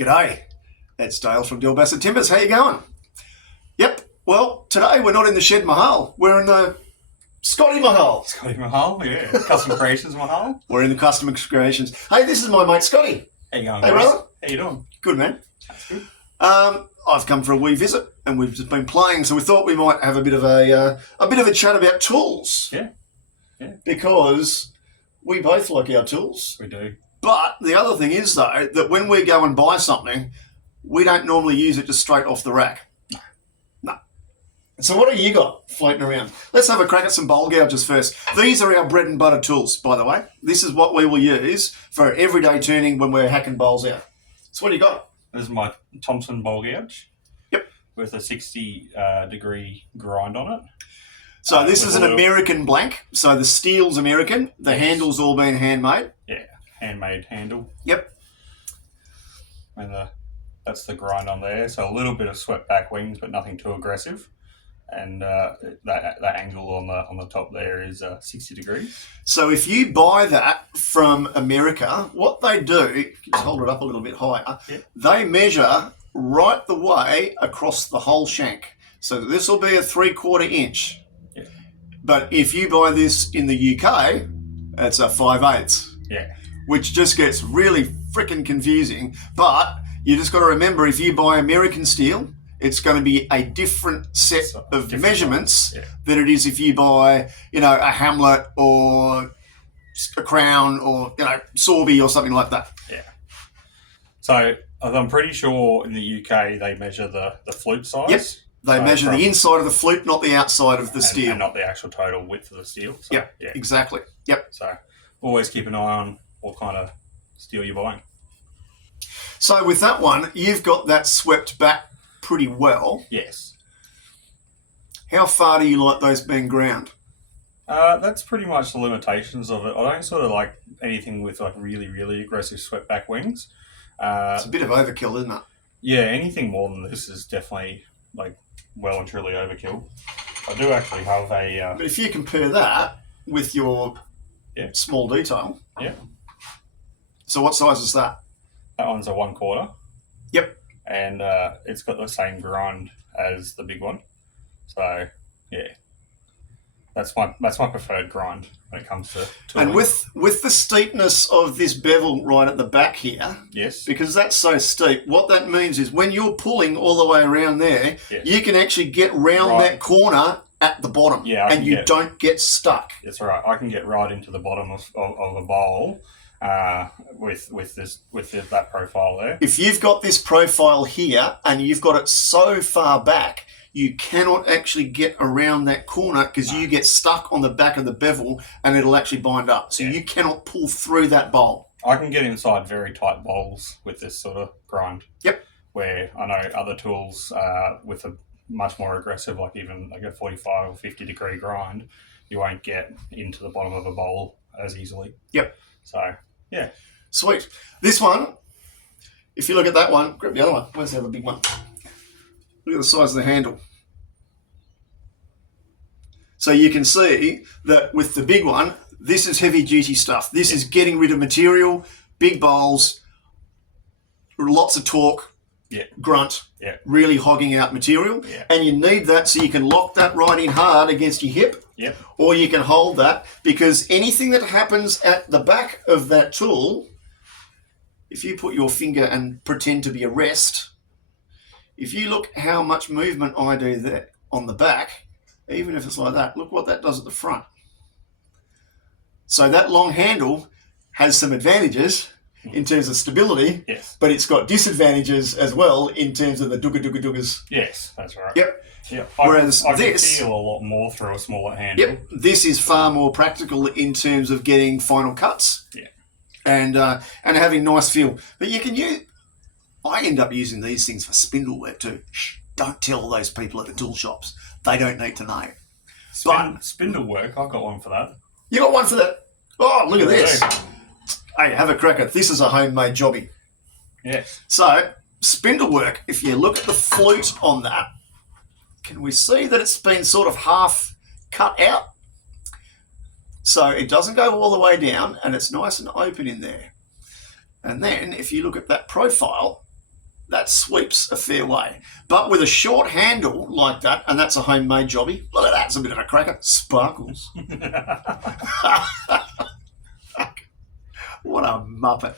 G'day, it's Dale from Delbasid Timbers. How you going? Yep, well, today we're not in the Shed Mahal. We're in the Scotty Mahal. Scotty Mahal, yeah. Kustom Creations Mahal. We're in the Kustom Creations. Hey, this is my mate Scotty. How you going, Hey, guys? brother. How you doing? Good, man. That's good. I've come for a wee visit and we've just been playing, so we thought we might have a bit of a chat about tools. Yeah. Because we both like our tools. We do. But the other thing is, though, that when we go and buy something, we don't normally use it just straight off the rack. No. So what have you got floating around? Let's have a crack at some bowl gouges first. These are our bread and butter tools, by the way. This is what we will use for everyday turning when we're hacking bowls out. So what do you got? This is my Thompson bowl gouge. Yep. With a 60 degree grind on it. So this is an American blank. So the steel's American. The handle's all been handmade. Yeah, handmade handle. Yep. And that's the grind on there. So a little bit of swept back wings, but nothing too aggressive. And that angle on the top there is 60 degrees. So if you buy that from America, what they do, you can just hold it up a little bit higher, They measure right the way across the whole shank. So this will be a 3/4 inch. Yeah. But if you buy this in the UK, it's a 5/8. Yeah. Which just gets really freaking confusing. But you just got to remember, if you buy American steel, it's going to be a different set of measurements than it is if you buy, a Hamlet or a Crown or, Sorby or something like that. Yeah. So I'm pretty sure in the UK they measure the flute size. Yep. They measure the inside of the flute, not the outside of the steel. And not the actual total width of the steel. So, yeah, exactly. Yep. So always keep an eye on what kind of steel you're buying. So with that one, you've got that swept back pretty well. Yes. How far do you like those being ground? That's pretty much the limitations of it. I don't sort of like anything with like really, really aggressive swept back wings. It's a bit of overkill, isn't it? Yeah, anything more than this is definitely like well and truly overkill. I do actually have a... But if you compare that with your small detail... Yeah. So what size is that? That one's a 1/4. Yep. And it's got the same grind as the big one. So, yeah. That's my preferred grind when it comes to tooling. And with the steepness of this bevel right at the back here, yes, because that's so steep, what that means is when you're pulling all the way around there, you can actually get round that corner at the bottom, and you don't get stuck. That's right. I can get right into the bottom of a bowl with that profile there. If you've got this profile here and you've got it so far back, you cannot actually get around that corner because you get stuck on the back of the bevel and it'll actually bind up. So you cannot pull through that bowl. I can get inside very tight bowls with this sort of grind. Yep. Where I know other tools with a much more aggressive, like even like a 45 or 50 degree grind, you won't get into the bottom of a bowl as easily. Yep. So, yeah. Sweet. This one, if you look at that one, grab the other one. Where's the other big one? Look at the size of the handle. So you can see that with the big one, this is heavy duty stuff. This is getting rid of material, big bowls, lots of torque, grunt, really hogging out material. Yeah. And you need that so you can lock that right in hard against your hip. Yep. Or you can hold that, because anything that happens at the back of that tool, if you put your finger and pretend to be a rest, if you look how much movement I do there on the back, even if it's like that, look what that does at the front. So that long handle has some advantages in terms of stability, but it's got disadvantages as well in terms of the duggas. Yes, that's right. Yep. Yep. Whereas I can this feel a lot more through a smaller handle. Yep. This is far more practical in terms of getting final cuts. Yeah. And having nice feel. But you can use... I end up using these things for spindle work too. Shh, don't tell those people at the tool shops. They don't need to know. Spindle work, I've got one for that. You got one for that? Oh, look at this. Hey, have a crack at it. This is a homemade jobby. Yes. So, spindle work, if you look at the flute on that, can we see that it's been sort of half cut out? So it doesn't go all the way down and it's nice and open in there. And then if you look at that profile, that sweeps a fair way. But with a short handle like that, and that's a homemade jobby, look at that, it's a bit of a cracker. Sparkles. What a muppet.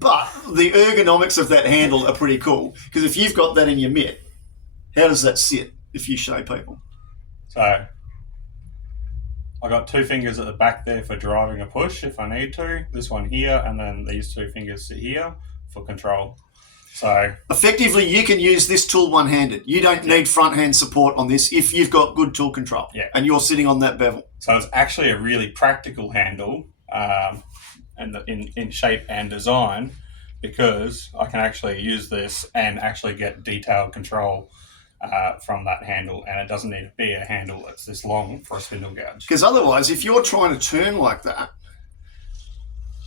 But the ergonomics of that handle are pretty cool, because if you've got that in your mitt, how does that sit if you show people? So I got 2 fingers at the back there for driving a push if I need to. This one here, and then these 2 fingers here for control. So effectively, you can use this tool one-handed. You don't need front-hand support on this if you've got good tool control. Yeah. And you're sitting on that bevel. So it's actually a really practical handle, and in shape and design, because I can actually use this and actually get detailed control from that handle, and it doesn't need to be a handle that's this long for a spindle gouge. Because otherwise, if you're trying to turn like that,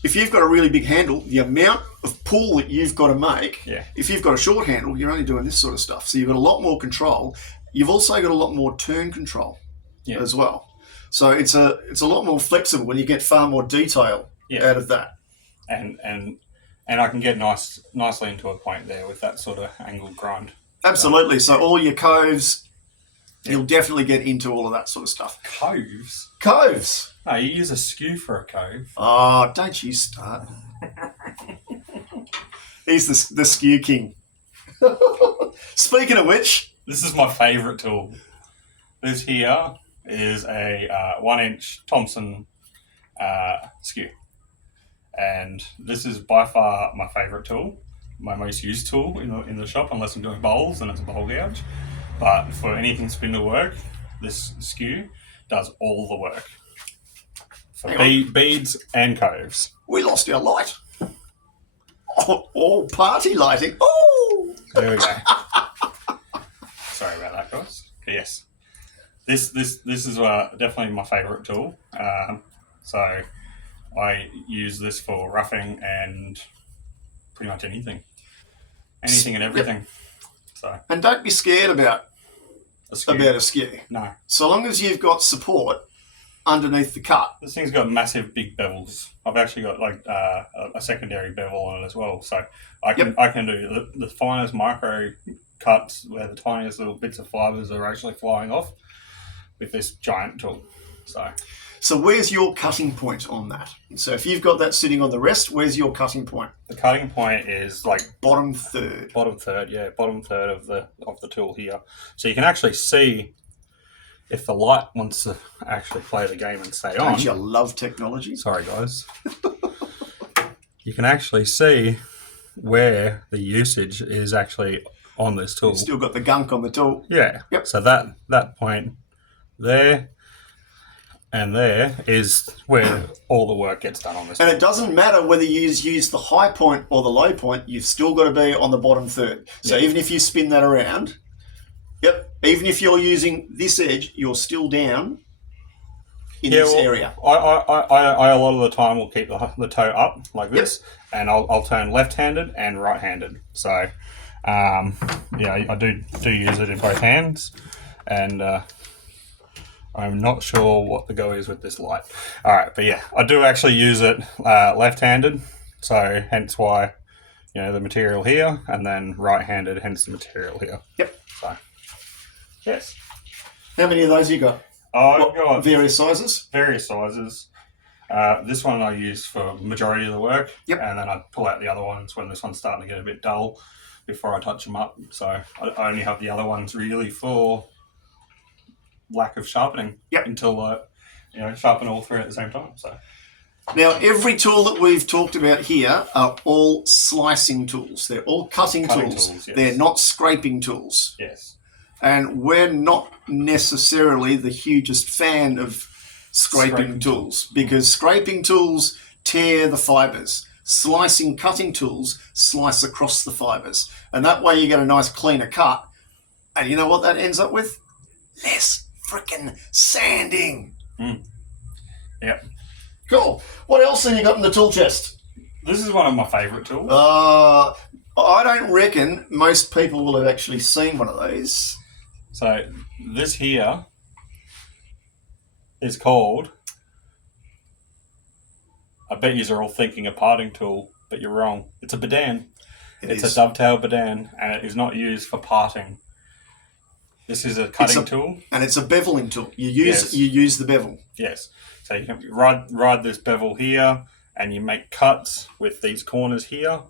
if you've got a really big handle, the amount of pull that you've got to make, if you've got a short handle, you're only doing this sort of stuff. So you've got a lot more control. You've also got a lot more turn control as well. So it's a lot more flexible when you get far more detail out of that. And I can get nicely into a point there with that sort of angled grind. Absolutely. So all your coves, you'll definitely get into all of that sort of stuff. Coves? Coves. No, you use a skew for a cove. Oh, don't you start. He's the skew king. Speaking of which, this is my favourite tool. This here is a 1-inch Thompson skew. And this is by far my favourite tool, my most used tool in the shop, unless I'm doing bowls and it's a bowl gouge. But for anything spindle work, this skew does all the work. For beads and coves. We lost our light. Oh, party lighting. Oh! There we go. Sorry about that, guys. Yes. This is definitely my favourite tool. So I use this for roughing and pretty much anything and everything. So, and don't be scared about a skew. No. So long as you've got support underneath the cut. This thing's got massive big bevels. I've actually got like a secondary bevel on it as well. So I can do the finest micro cuts where the tiniest little bits of fibres are actually flying off with this giant tool. So where's your cutting point on that? So if you've got that sitting on the rest, where's your cutting point? The cutting point is like bottom third. Bottom third of the tool here. So you can actually see if the light wants to actually play the game and stay on. Don't you love technology? Sorry, guys. You can actually see where the usage is actually on this tool. You've still got the gunk on the tool. Yeah. Yep. So that point there and there is where all the work gets done on this. And it doesn't matter whether you use the high point or the low point, you've still got to be on the bottom third. So even if you spin that around, even if you're using this edge, you're still down in this area. I a lot of the time will keep the toe up like this, and I'll turn left-handed and right-handed. So, I do use it in both hands, and I'm not sure what the go is with this light. All right, but yeah, I do actually use it left-handed, so hence why, the material here, and then right-handed, hence the material here. Yep. So, yes. How many of those you got? I've got various sizes. Various sizes. This one I use for majority of the work, and then I pull out the other ones when this one's starting to get a bit dull before I touch them up. So I only have the other ones really for lack of sharpening until sharpen all three at the same time. So now every tool that we've talked about here are all slicing tools. They're all cutting tools. Yes. They're not scraping tools. Yes. And we're not necessarily the hugest fan of scraping tools, because scraping tools tear the fibres. Slicing cutting tools slice across the fibres. And that way you get a nice cleaner cut. And you know what that ends up with? Less frickin' sanding. Yep. Cool. What else have you got in the tool chest? This is one of my favourite tools. I don't reckon most people will have actually seen one of these. So this here is called, I bet you are all thinking a parting tool, but you're wrong. It's a bedan. It's a dovetail bedan, and it is not used for parting. This is a cutting tool, and it's a beveling tool. You use the bevel. Yes, so you can ride this bevel here, and you make cuts with these corners here,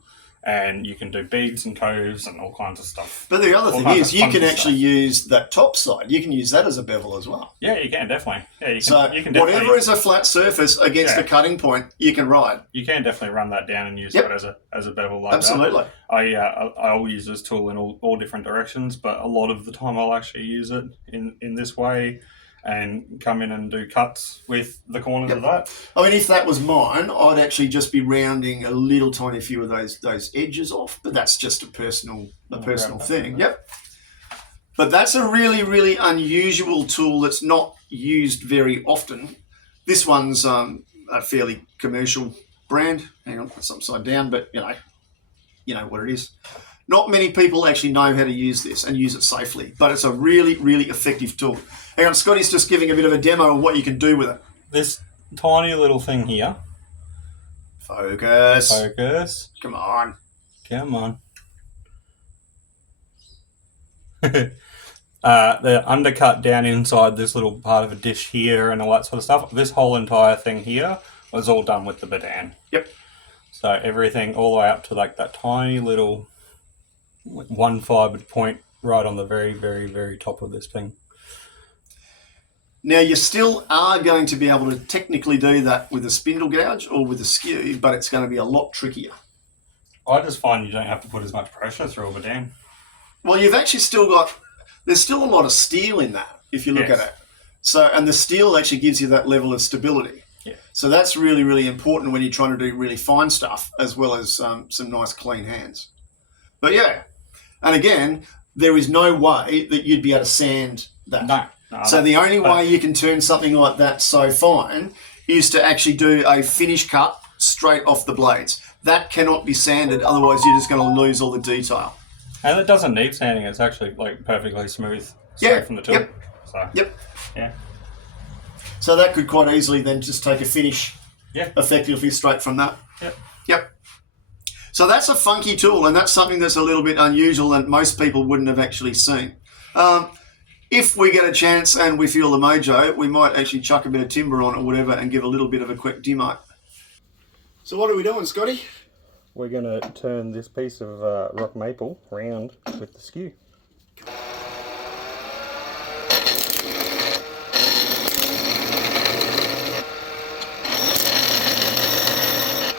and you can do beads and coves and all kinds of stuff. But the other thing is, you can actually use that top side. You can use that as a bevel as well. Yeah, you can definitely. Yeah, you can whatever is a flat surface against a cutting point, you can ride. You can definitely run that down and use that as a bevel like Absolutely. that. I'll use this tool in all different directions, but a lot of the time I'll actually use it in this way and come in and do cuts with the corners of that. I mean, if that was mine, I'd actually just be rounding a little tiny few of those edges off, but that's just a personal thing. Yep. But that's a really, really unusual tool that's not used very often. This one's a fairly commercial brand. Hang on, it's upside down, but you know what it is. Not many people actually know how to use this and use it safely, but it's a really, really effective tool. Hang on, Scotty's just giving a bit of a demo of what you can do with it. This tiny little thing here. Focus. Come on. The undercut down inside this little part of a dish here and all that sort of stuff. This whole entire thing here was all done with the bedan. Yep. So everything all the way up to like that tiny little one fibered point right on the very, very, very top of this thing. Now you still are going to be able to technically do that with a spindle gouge or with a skew, but it's going to be a lot trickier. I just find you don't have to put as much pressure through a bedan. Well, you've actually there's still a lot of steel in that if you look at it. So, and the steel actually gives you that level of stability. Yeah. So that's really, really important when you're trying to do really fine stuff, as well as some nice clean hands. But yeah, and again, there is no way that you'd be able to sand that. No. So the only way you can turn something like that so fine is to actually do a finish cut straight off the blades. That cannot be sanded, otherwise you're just going to lose all the detail. And it doesn't need sanding, it's actually like perfectly smooth straight from the tool. Yep. Yeah. So that could quite easily then just take a finish effectively straight from that. Yep. So that's a funky tool, and that's something that's a little bit unusual and most people wouldn't have actually seen. If we get a chance and we feel the mojo, we might actually chuck a bit of timber on it or whatever and give a little bit of a quick demo. So what are we doing, Scotty? We're going to turn this piece of rock maple round with the skew.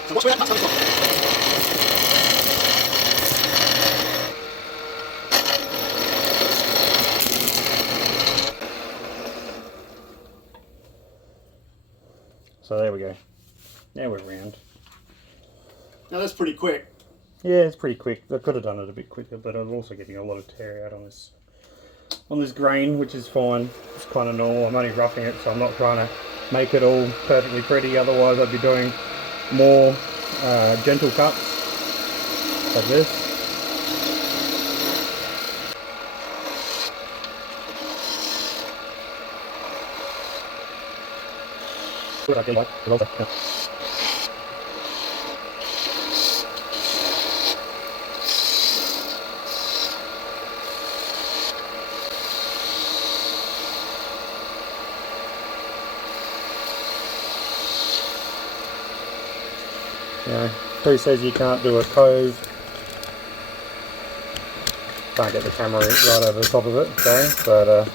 So what's where that cut's coming from? So there we go. Now we're round. Now that's pretty quick. Yeah, it's pretty quick. I could have done it a bit quicker, but I'm also getting a lot of tear out on this grain, which is fine. It's kind of normal. I'm only roughing it, so I'm not trying to make it all perfectly pretty. Otherwise, I'd be doing more gentle cuts like this. Who says you can't do a cove? Can't get the camera right over the top of it, sorry, but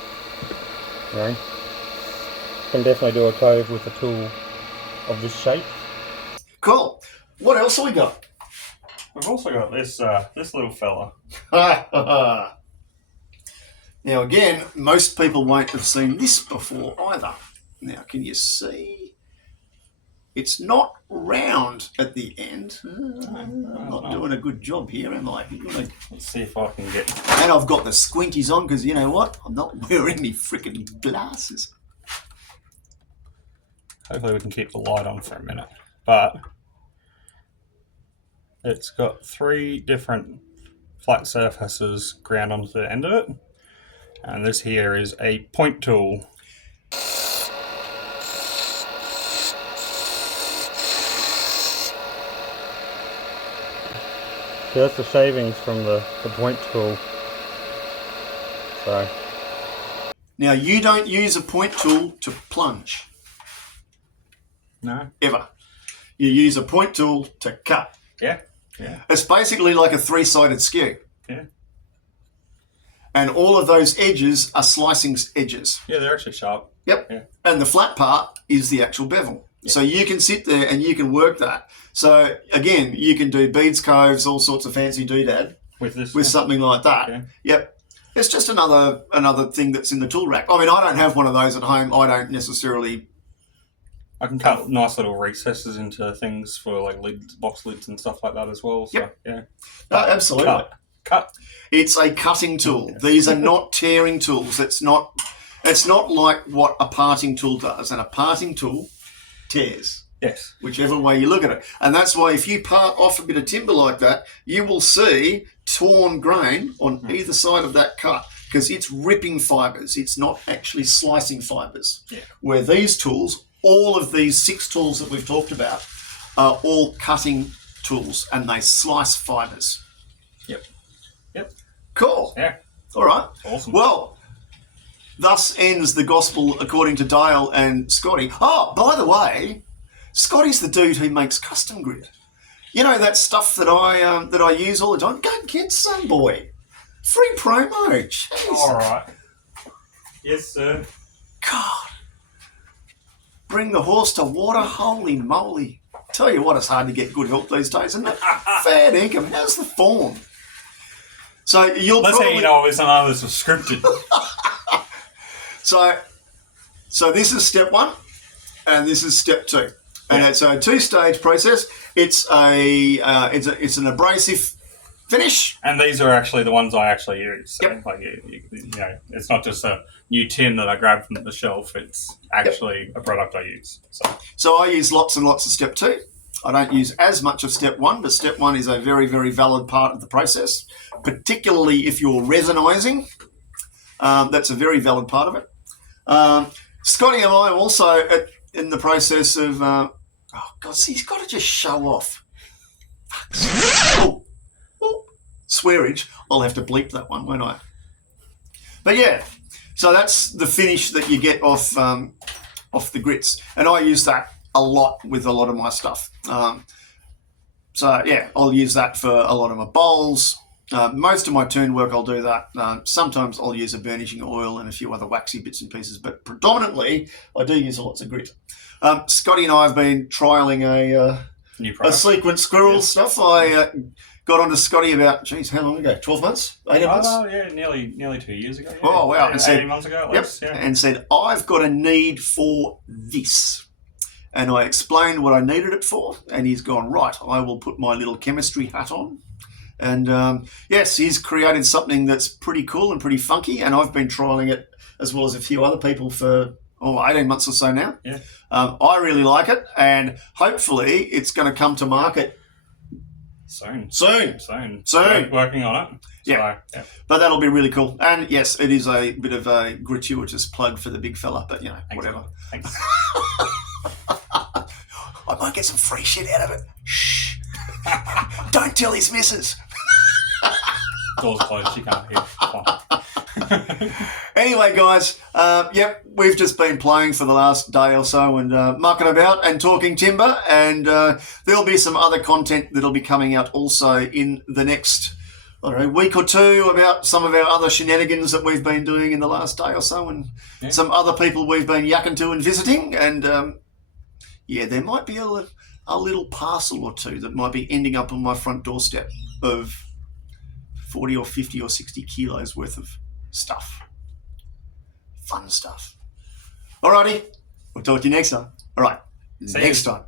can definitely do a cove with a tool of this shape. Cool. What else have we got? We've also got this this little fella. Now again, most people won't have seen this before either. Now can you see? It's not round at the end. I'm not doing a good job here, am I? Let's see if I can get... And I've got the squinties on because you know what? I'm not wearing any freaking glasses. Hopefully we can keep the light on for a minute. But it's got 3 different flat surfaces ground onto the end of it. And this here is a point tool. See, that's the shavings from the point tool. So. Now, you don't use a point tool to plunge. No. Ever. You use a point tool to cut. Yeah. Yeah. It's basically like a 3-sided skew. Yeah. And all of those edges are slicing edges. Yeah, they're actually sharp. Yep. Yeah. And the flat part is the actual bevel. Yeah. So you can sit there and you can work that. So again, you can do beads, coves, all sorts of fancy doodad with something like that. Yeah. Yep. It's just another thing that's in the tool rack. I mean, I don't have one of those at home. I don't necessarily. I can cut nice little recesses into things for like lids, box lids and stuff like that as well. So, yep. Yeah. No, absolutely. Cut. It's a cutting tool. Yes. These are not tearing tools. It's not like what a parting tool does. And a parting tool tears. Yes. Whichever way you look at it. And that's why if you part off a bit of timber like that, you will see torn grain on either side of that cut because it's ripping fibres. It's not actually slicing fibres. Yeah. Where these tools, all of these 6 tools that we've talked about, are all cutting tools and they slice fibres. Yep. Yep. Cool. Yeah. All right. Awesome. Well, thus ends the gospel according to Dale and Scotty. Oh, by the way, Scotty's the dude who makes custom grit. You know that stuff that I use all the time? Go and get some, boy. Free promo. Jeez. All right. Yes, sir. God. Bring the horse to water. Holy moly. Tell you what, it's hard to get good help these days, isn't it? Fair dinkum. How's the form? So Let's say you know it's none of this was scripted. So this is step 1 and this is step 2. And it's a 2-stage process. It's an abrasive finish. And these are actually the ones I actually use. So yep. Like you know, it's not just a new tin that I grabbed from the shelf. It's actually a product I use. So I use lots and lots of step 2. I don't use as much of step 1, but step 1 is a very, very valid part of the process, particularly if you're resinizing. That's a very valid part of it. Scotty and I also in the process of, see, he's got to just show off. Swearage. I'll have to bleep that one, won't I? But yeah, so that's the finish that you get off the grits. And I use that a lot with a lot of my stuff. So yeah, I'll use that for a lot of my bowls. Most of my turn work, I'll do that. Sometimes I'll use a burnishing oil and a few other waxy bits and pieces, but predominantly I do use lots of grit. Scotty and I have been trialling a sequence squirrel stuff. I got onto Scotty about, how long ago? 12 months? 18 months? Oh, yeah, nearly 2 years ago. Yeah. Oh, wow. And 18 months ago at least. Yeah. And said, I've got a need for this. And I explained what I needed it for, and he's gone, right, I will put my little chemistry hat on. And yes, he's created something that's pretty cool and pretty funky, and I've been trialling it as well as a few other people for 18 months or so now. Yeah. I really like it, and hopefully it's going to come to market soon. Working on it. Yeah. So, yeah. But that'll be really cool. And yes, it is a bit of a gratuitous plug for the big fella, but whatever. Thanks. I might get some free shit out of it. Shh. Don't tell his missus. Door's closed, she can't hear. Fine. Anyway, guys, we've just been playing for the last day or so and mucking about and talking timber, and there'll be some other content that'll be coming out also in the next week or two about some of our other shenanigans that we've been doing in the last day or so, and some other people we've been yakking to and visiting, and there might be a little parcel or two that might be ending up on my front doorstep of 40 or 50 or 60 kilos worth of stuff. Fun stuff. Alrighty, we'll talk to you next time. All right, next time.